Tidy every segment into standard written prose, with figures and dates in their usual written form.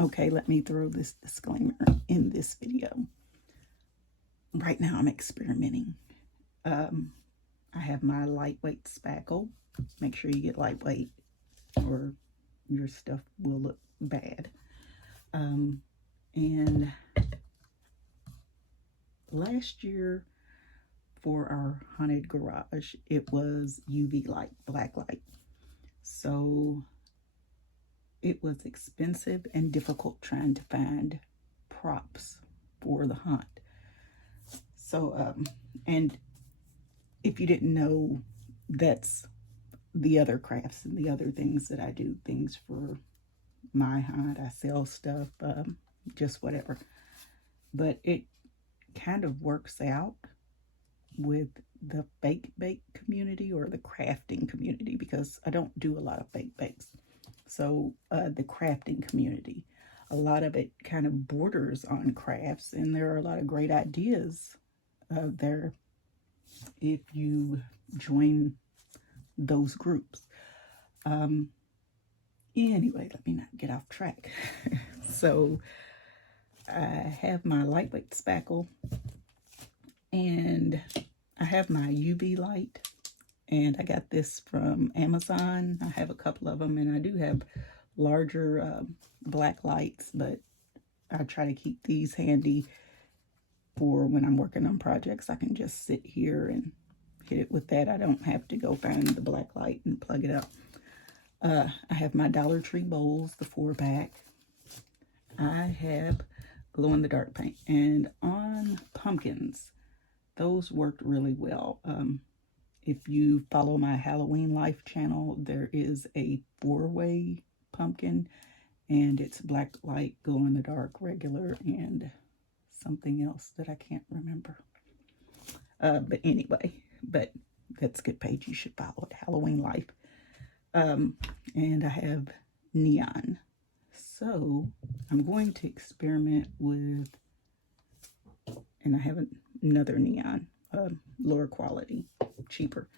Okay, let me throw this disclaimer in this video. Right now I'm experimenting. I have my lightweight spackle. Make sure you get lightweight or your stuff will look bad. And last year for our haunted garage, it was UV light, black light. So it was expensive and difficult trying to find props for the haunt. So, and if you didn't know, that's the other crafts and the other things that I do, things for my haunt. I sell stuff, just whatever. But it kind of works out with the fake bake community or the crafting community, because I don't do a lot of fake bakes. So the crafting community, a lot of it kind of borders on crafts, and there are a lot of great ideas there if you join those groups. Anyway, let me not get off track. So I have my lightweight spackle, and I have my UV light, and I got this from Amazon. I have a couple of them, and I do have larger black lights, but I try to keep these handy for when I'm working on projects. I can just sit here and hit it with that. I don't have to go find the black light and plug it up. I have my Dollar Tree bowls, the 4-pack. I have glow-in-the-dark paint. And on pumpkins, those worked really well. If you follow my Halloween Life channel, there is a 4-way pumpkin, and it's black light, glow-in-the-dark, regular, and something else that I can't remember. But anyway, but that's a good page. You should follow it, Halloween Life. And I have neon. So I'm going to experiment with, and I have another neon, lower quality, cheaper,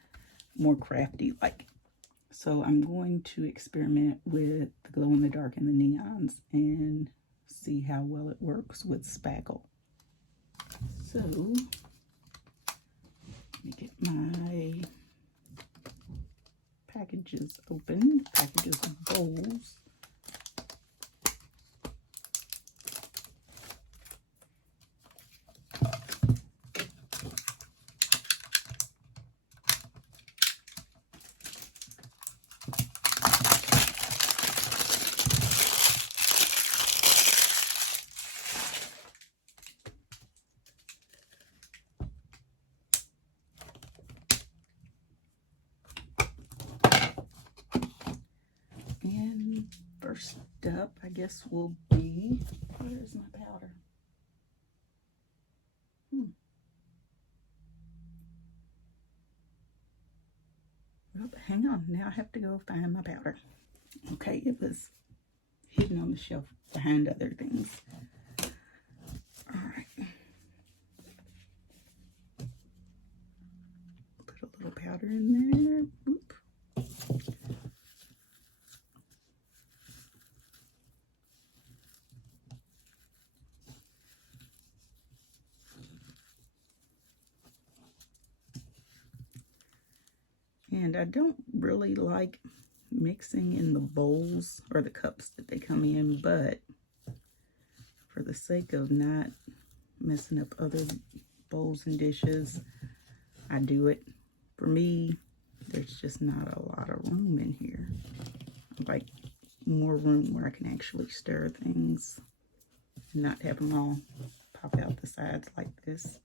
more crafty like. So I'm going to experiment with the glow in the dark and the neons and see how well it works with spackle. So let me get my packages open, packages of bowls. First up, I guess, will be, where's my powder? Well, hang on, now I have to go find my powder. Okay, it was hidden on the shelf behind other things. All right. Put a little powder in there. Oop. And I don't really like mixing in the bowls or the cups that they come in, but for the sake of not messing up other bowls and dishes, I do it. For me, there's just not a lot of room in here. I like more room where I can actually stir things and not have them all pop out the sides like this.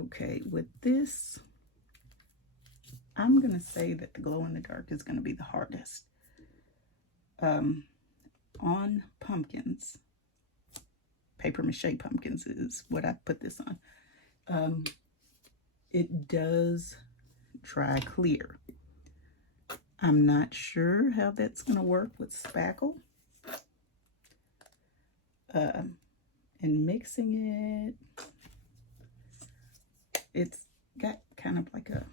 Okay, with this, I'm going to say that the glow in the dark is going to be the hardest. On pumpkins, paper mache pumpkins is what I put this on. It does dry clear. I'm not sure how that's going to work with spackle. And mixing it, it's got kind of like a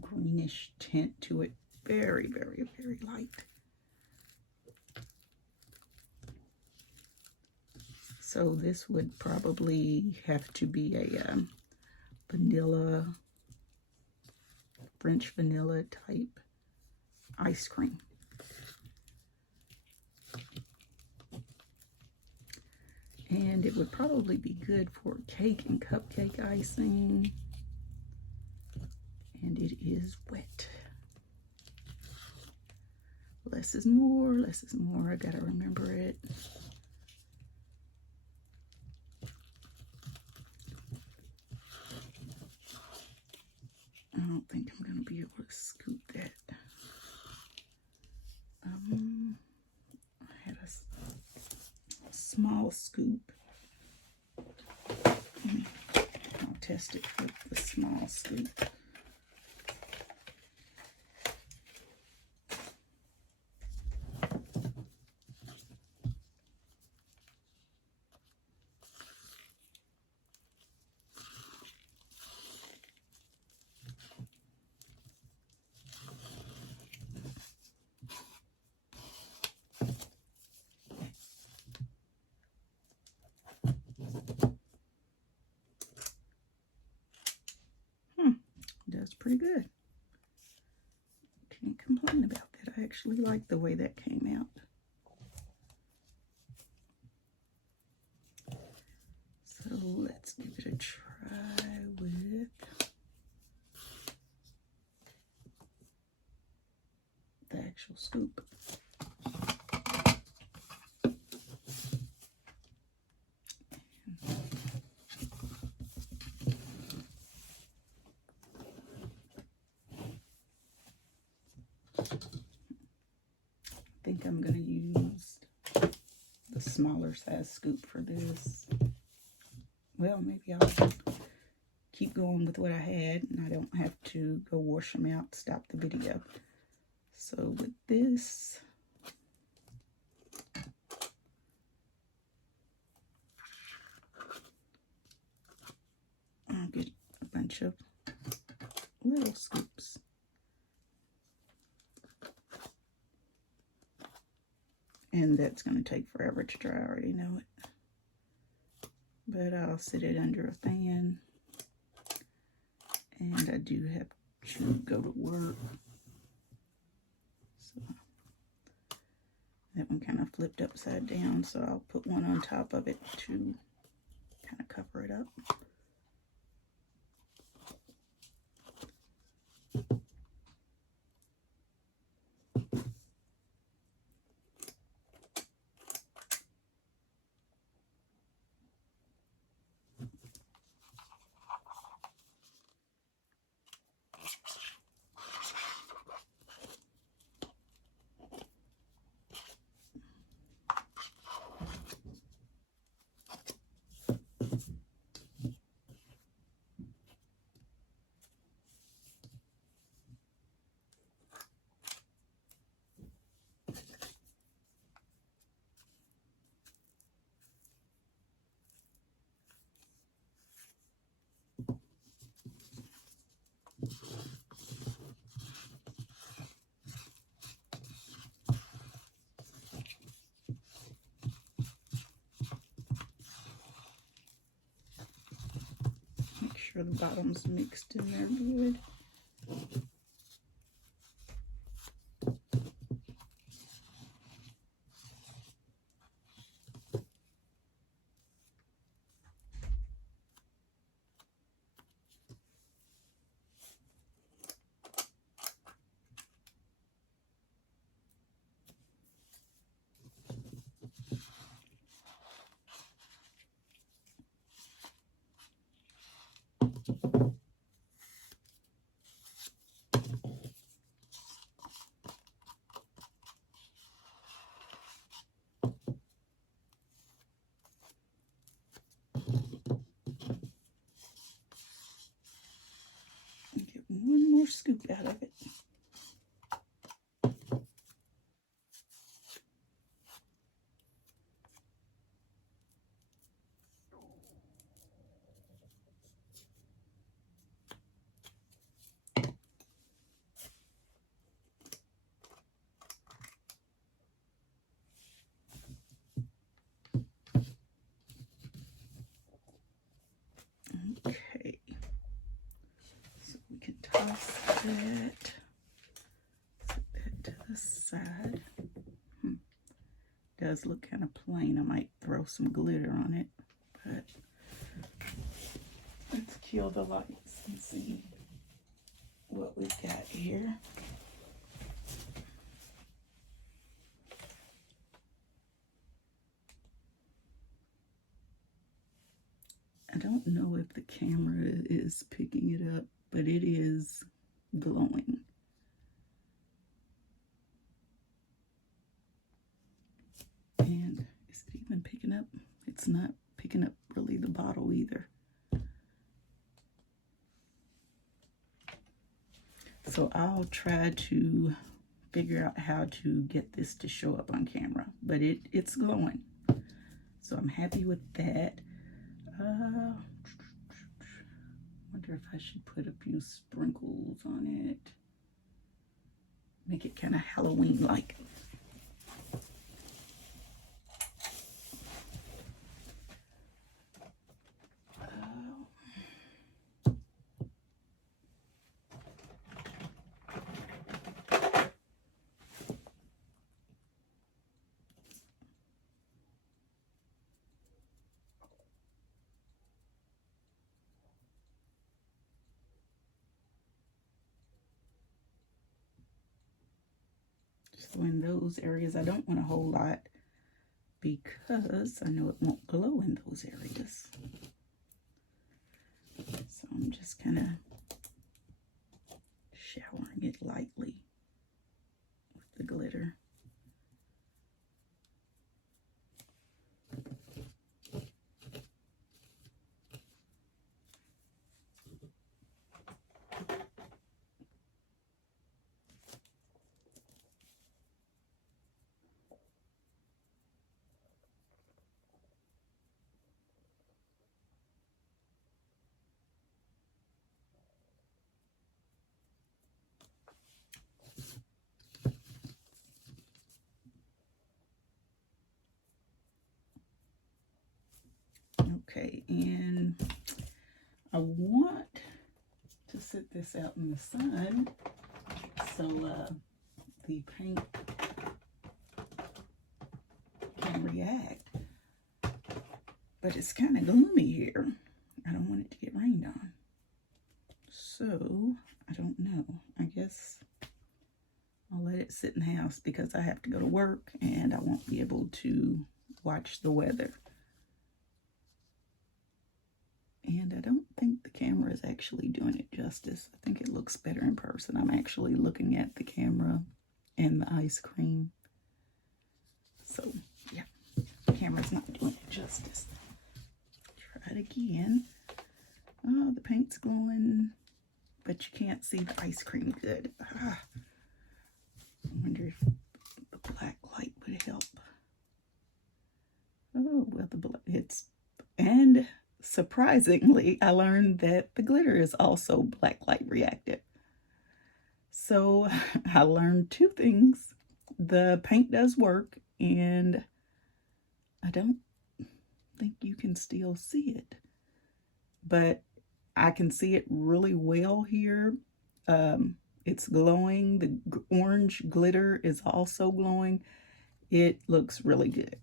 greenish tint to it. Very, very, very light. So this would probably have to be a vanilla, French vanilla type ice cream. And it would probably be good for cake and cupcake icing. And it is wet. Less is more, less is more. I gotta remember it. I don't think I'm gonna be able to scoop that. I had a small scoop. I'll test it with the small scoop. That's pretty good. Can't complain about that. I actually like the way that came out. So let's give it a try with the actual scoop. I think I'm going to use the smaller size scoop for this. Well, maybe I'll keep going with what I had and I don't have to go wash them out, stop the video. So with this, I'll get a bunch of little scoops. And that's going to take forever to dry, I already know it. But I'll sit it under a fan. And I do have to go to work. So that one kind of flipped upside down, so I'll put one on top of it to kind of cover it up. Make sure the bottom's mixed in there good. that. Set that to the side. Does look kind of plain. I might throw some glitter on it, but let's kill the lights and see what we've got here. I don't know if the camera is picking it up, but it is glowing. And is it even picking up? It's not picking up really the bottle either. So I'll try to figure out how to get this to show up on camera, but it's glowing. So I'm happy with that. Wonder if I should put a few sprinkles on it. Make it kind of Halloween-like. So in those areas, I don't want a whole lot because I know it won't glow in those areas. So I'm just kind of showering it lightly with the glitter. Okay, and I want to sit this out in the sun so the paint can react. But it's kind of gloomy here. I don't want it to get rained on. So, I don't know. I guess I'll let it sit in the house because I have to go to work and I won't be able to watch the weather. And I don't think the camera is actually doing it justice. I think it looks better in person. I'm actually looking at the camera and the ice cream. So, yeah, the camera's not doing it justice. Try it again. Oh, the paint's glowing, but you can't see the ice cream good. I wonder if the black light would help. Oh, well, and surprisingly, I learned that the glitter is also black light reactive. So I learned two things. The paint does work, and I don't think you can still see it. But I can see it really well here. It's glowing. The orange glitter is also glowing. It looks really good.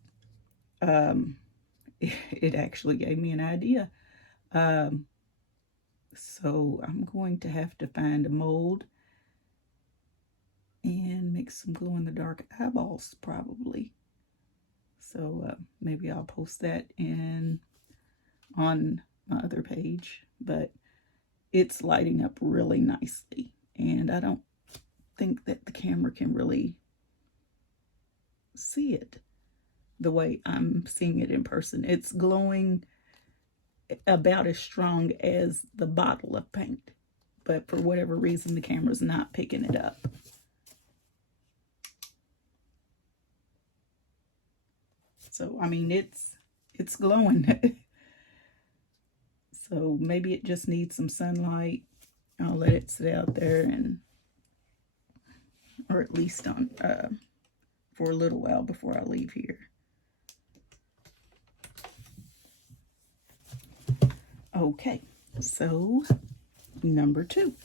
It actually gave me an idea. So I'm going to have to find a mold and make some glow-in-the-dark eyeballs probably. So maybe I'll post that on my other page, but it's lighting up really nicely, and I don't think that the camera can really see it the way I'm seeing it in person. It's glowing about as strong as the bottle of paint, but for whatever reason the camera's not picking it up. So I mean, it's glowing. So maybe it just needs some sunlight. I'll let it sit out there, or at least on for a little while before I leave here. Okay, so number 2.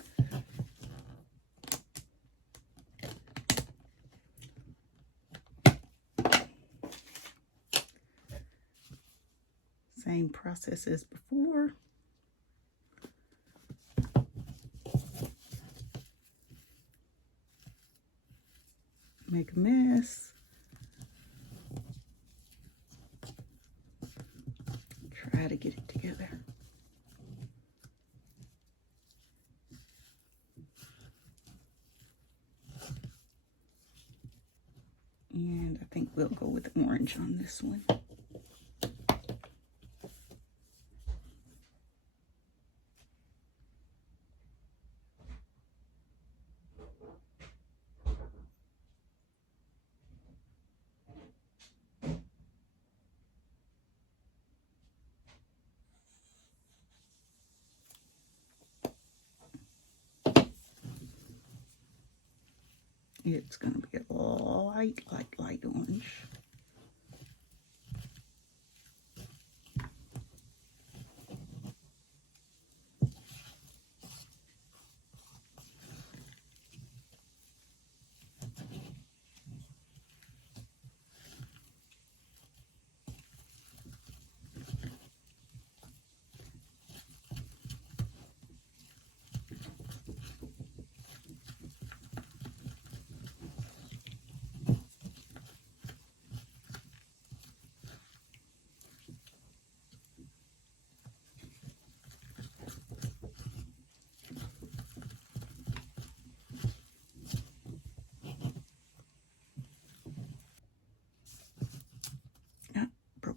Same process as before. Make a mess. Try to get it together. And I think we'll go with orange on this one. It's going to be a light orange.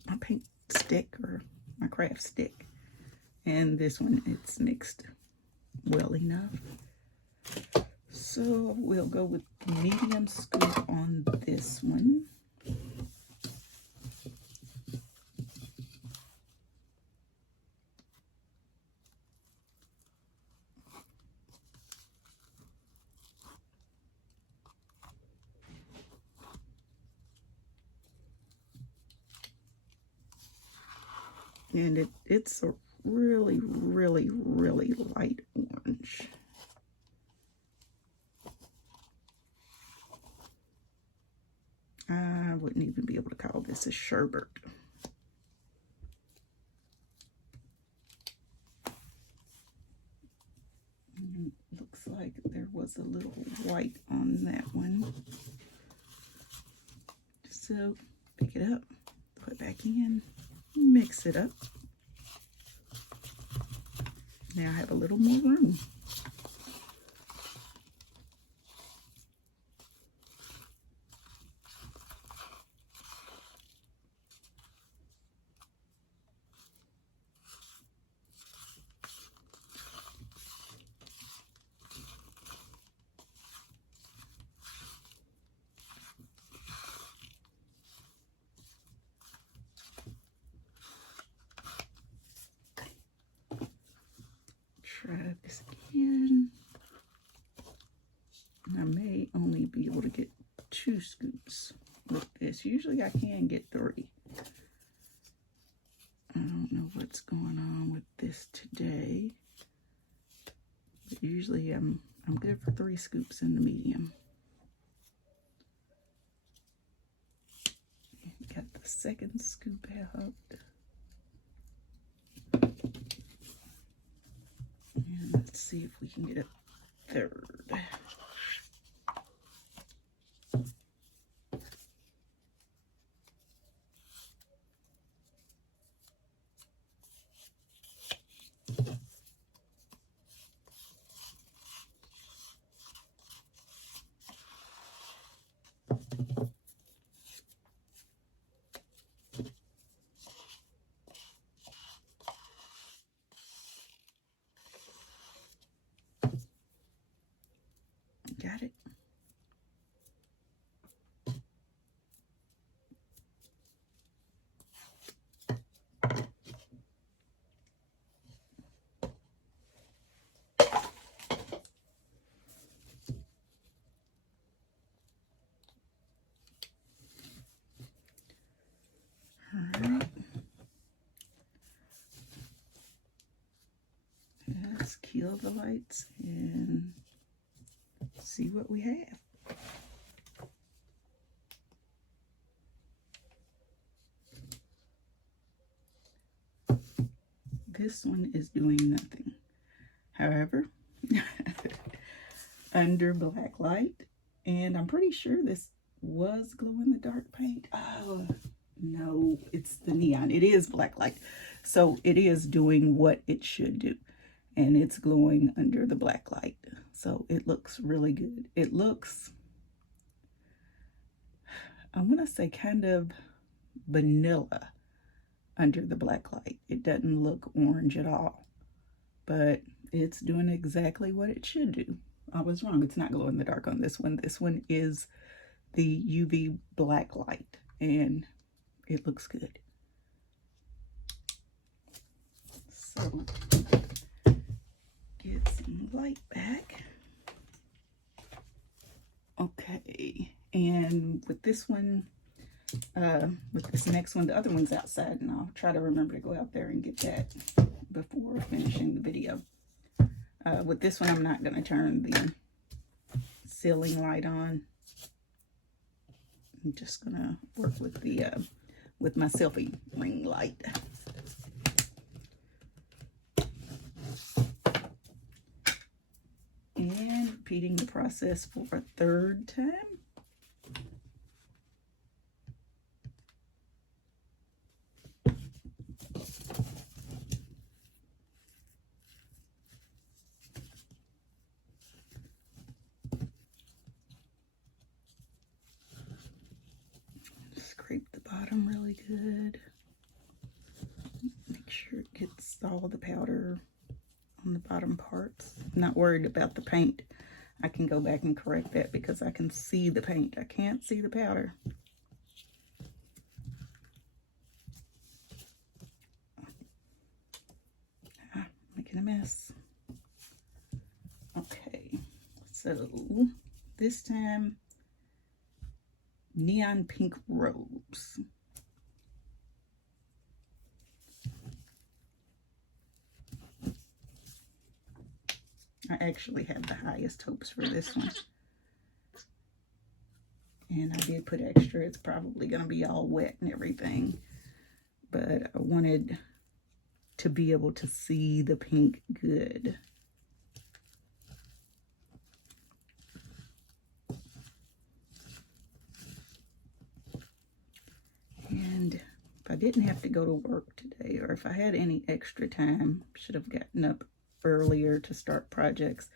My paint stick or my craft stick, and this one, it's mixed well enough, so we'll go with medium scoop on this one. And it's a really light orange. I wouldn't even be able to call this a sherbet. And it looks like there was a little white on that one. So pick it up, put it back in, mix it up. Now I have a little more room. Try this again. I may only be able to get 2 scoops with this. Usually I can get 3. I don't know what's going on with this today. But usually I'm good for 3 scoops in the medium. Got the second scoop out. And let's see if we can get a third. Got it. All right. Let's kill the lights and see what we have. this one is doing nothing. However, under black light, and I'm pretty sure this was glow-in-the-dark paint. Oh, no, it's the neon. It is black light. So it is doing what it should do. And it's glowing under the black light. So it looks really good. It looks, I want to say kind of vanilla under the black light. It doesn't look orange at all. But it's doing exactly what it should do. I was wrong. It's not glow in the dark on this one. This one is the UV black light, and it looks good. So, get some light back. Okay, and with this one, with this next one, the other one's outside, and I'll try to remember to go out there and get that before finishing the video. With this one, I'm not going to turn the ceiling light on. I'm just going to work with the with my selfie ring light. And repeating the process for a third time. Scrape the bottom really good. Make sure it gets all the powder on the bottom parts. I'm not worried about the paint. I can go back and correct that because I can see the paint. I can't see the powder. Making a mess. Okay, so this time, neon pink robes. I actually have the highest hopes for this one. And I did put extra. It's probably going to be all wet and everything. But I wanted to be able to see the pink good. And if I didn't have to go to work today, or if I had any extra time, should have gotten up earlier to start projects,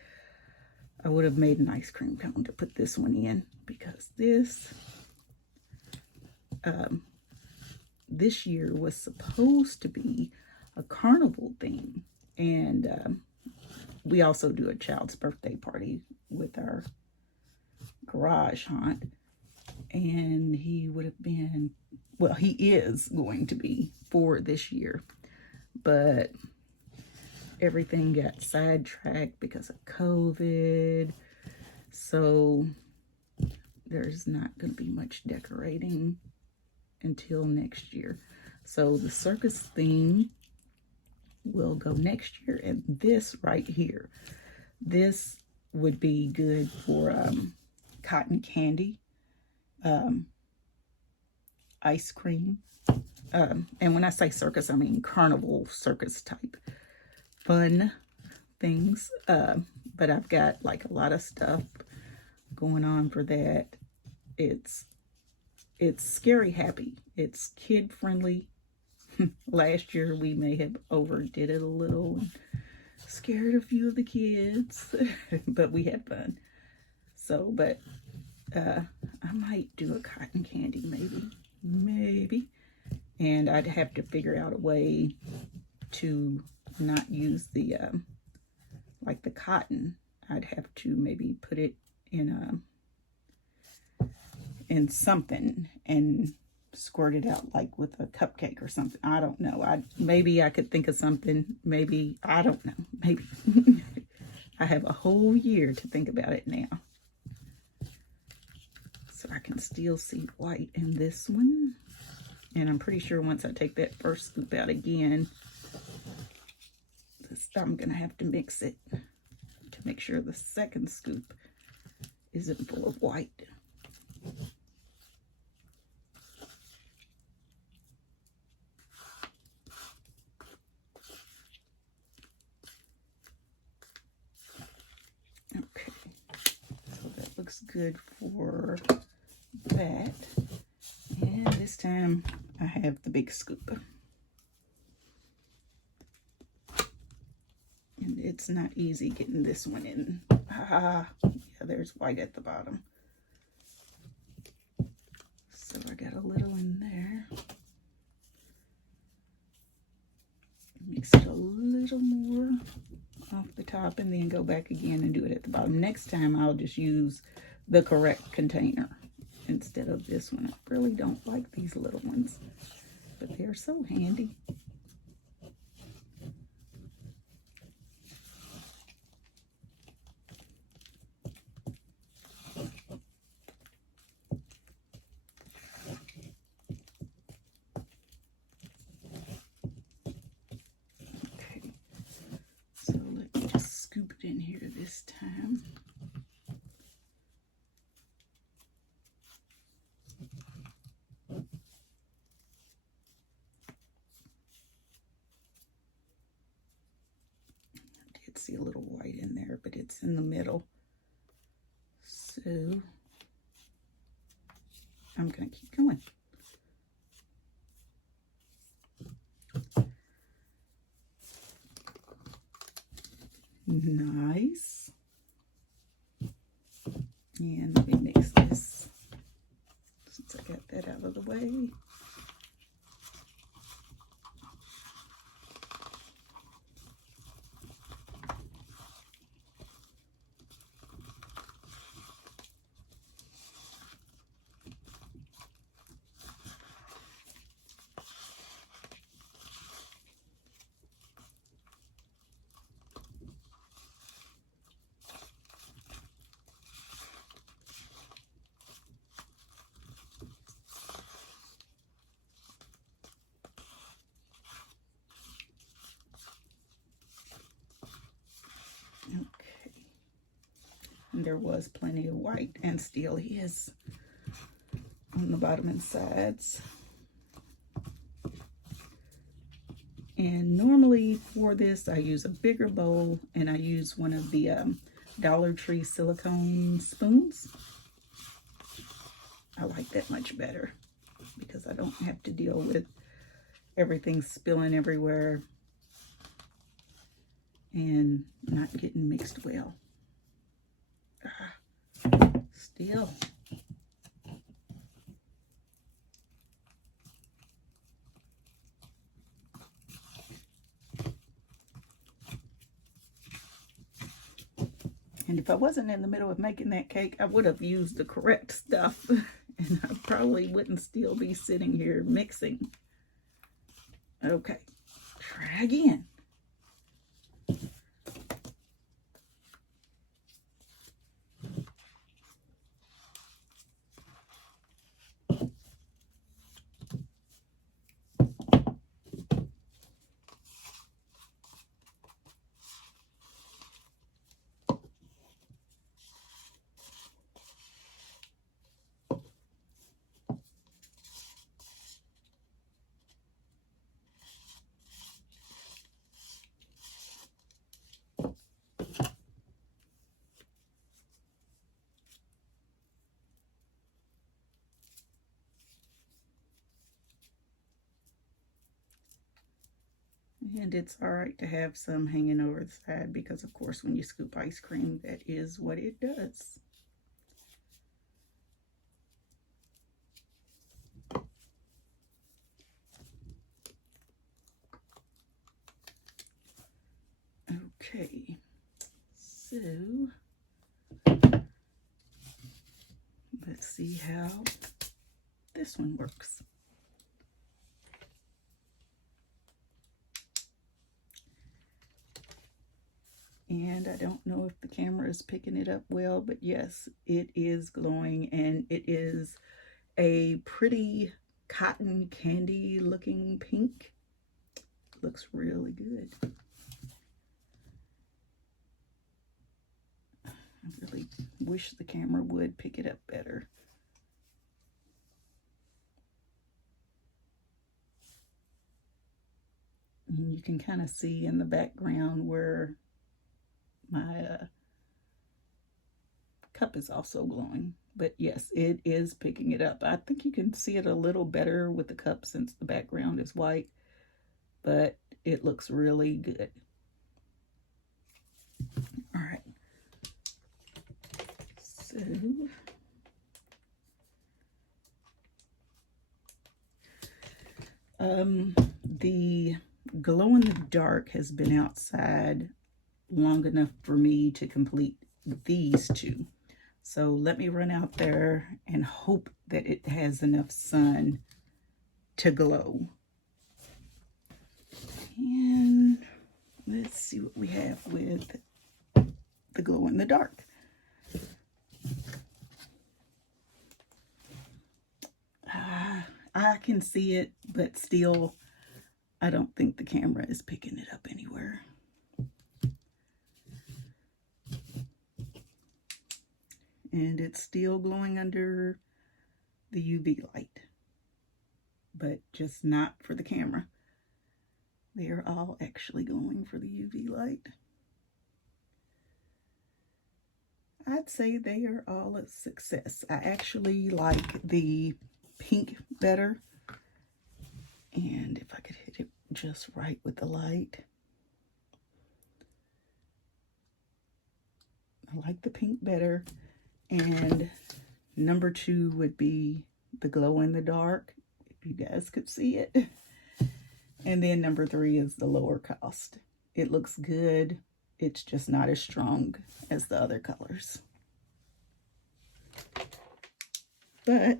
I would have made an ice cream cone to put this one in, because this this year was supposed to be a carnival theme, and we also do a child's birthday party with our garage haunt, and he would have been, well, he is going to be for this year, but everything got sidetracked because of COVID. So there's not going to be much decorating until next year. So the circus theme will go next year. And this right here, this would be good for cotton candy, ice cream. And when I say circus, I mean carnival circus type fun things. But I've got like a lot of stuff going on for that. It's scary happy. It's kid friendly. Last year we may have overdid it a little and scared a few of the kids, but we had fun. So, but I might do a cotton candy maybe. And I'd have to figure out a way to not use the like the cotton. I'd have to maybe put it in something and squirt it out like with a cupcake or something. I don't know. Maybe I could think of something. Maybe, I don't know. Maybe. I have a whole year to think about it now. So I can still see white in this one. And I'm pretty sure once I take that first scoop out again, I'm going to have to mix it to make sure the second scoop isn't full of white. looks good for that. And this time I have the big scoop. And it's not easy getting this one in. Yeah, there's white at the bottom. So I got a little in there. Mix it a little more off the top and then go back again and do it at the bottom. Next time I'll just use the correct container instead of this one. I really don't like these little ones, but they're so handy. In here this time. I did see a little white in there, but it's in the middle. So I'm going to keep going. Nice. And let me mix this since I got that out of the way. Okay, and there was plenty of white and still is on the bottom and sides. And normally for this I use a bigger bowl and I use one of the Dollar Tree silicone spoons. I like that much better because I don't have to deal with everything spilling everywhere and not getting mixed well. Still. And if I wasn't in the middle of making that cake, I would have used the correct stuff and I probably wouldn't still be sitting here mixing. Okay, try again. And it's all right to have some hanging over the side because, of course, when you scoop ice cream, that is what it does. Okay, so let's see how this one works. And I don't know if the camera is picking it up well, but yes, it is glowing and it is a pretty cotton candy looking pink. Looks really good. I really wish the camera would pick it up better. And you can kind of see in the background where my cup is also glowing. But yes, it is picking it up. I think you can see it a little better with the cup since the background is white, but it looks really good. All right. So the glow in the dark has been outside long enough for me to complete these two. So let me run out there and hope that it has enough sun to glow. And let's see what we have with the glow in the dark. I can see it, but still, I don't think the camera is picking it up anywhere. And it's still glowing under the UV light, but just not for the camera. They are all actually glowing for the UV light. I'd say they are all a success. I actually like the pink better. And if I could hit it just right with the light. I like the pink better. And number 2 would be the glow in the dark, if you guys could see it. And then number 3 is the lower cost. It looks good. It's just not as strong as the other colors. But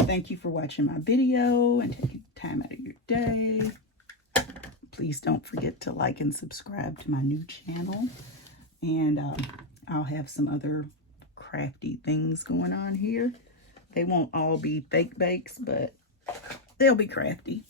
thank you for watching my video and taking time out of your day. Please don't forget to like and subscribe to my new channel. And I'll have some other crafty things going on here. They won't all be fake bakes, but they'll be crafty.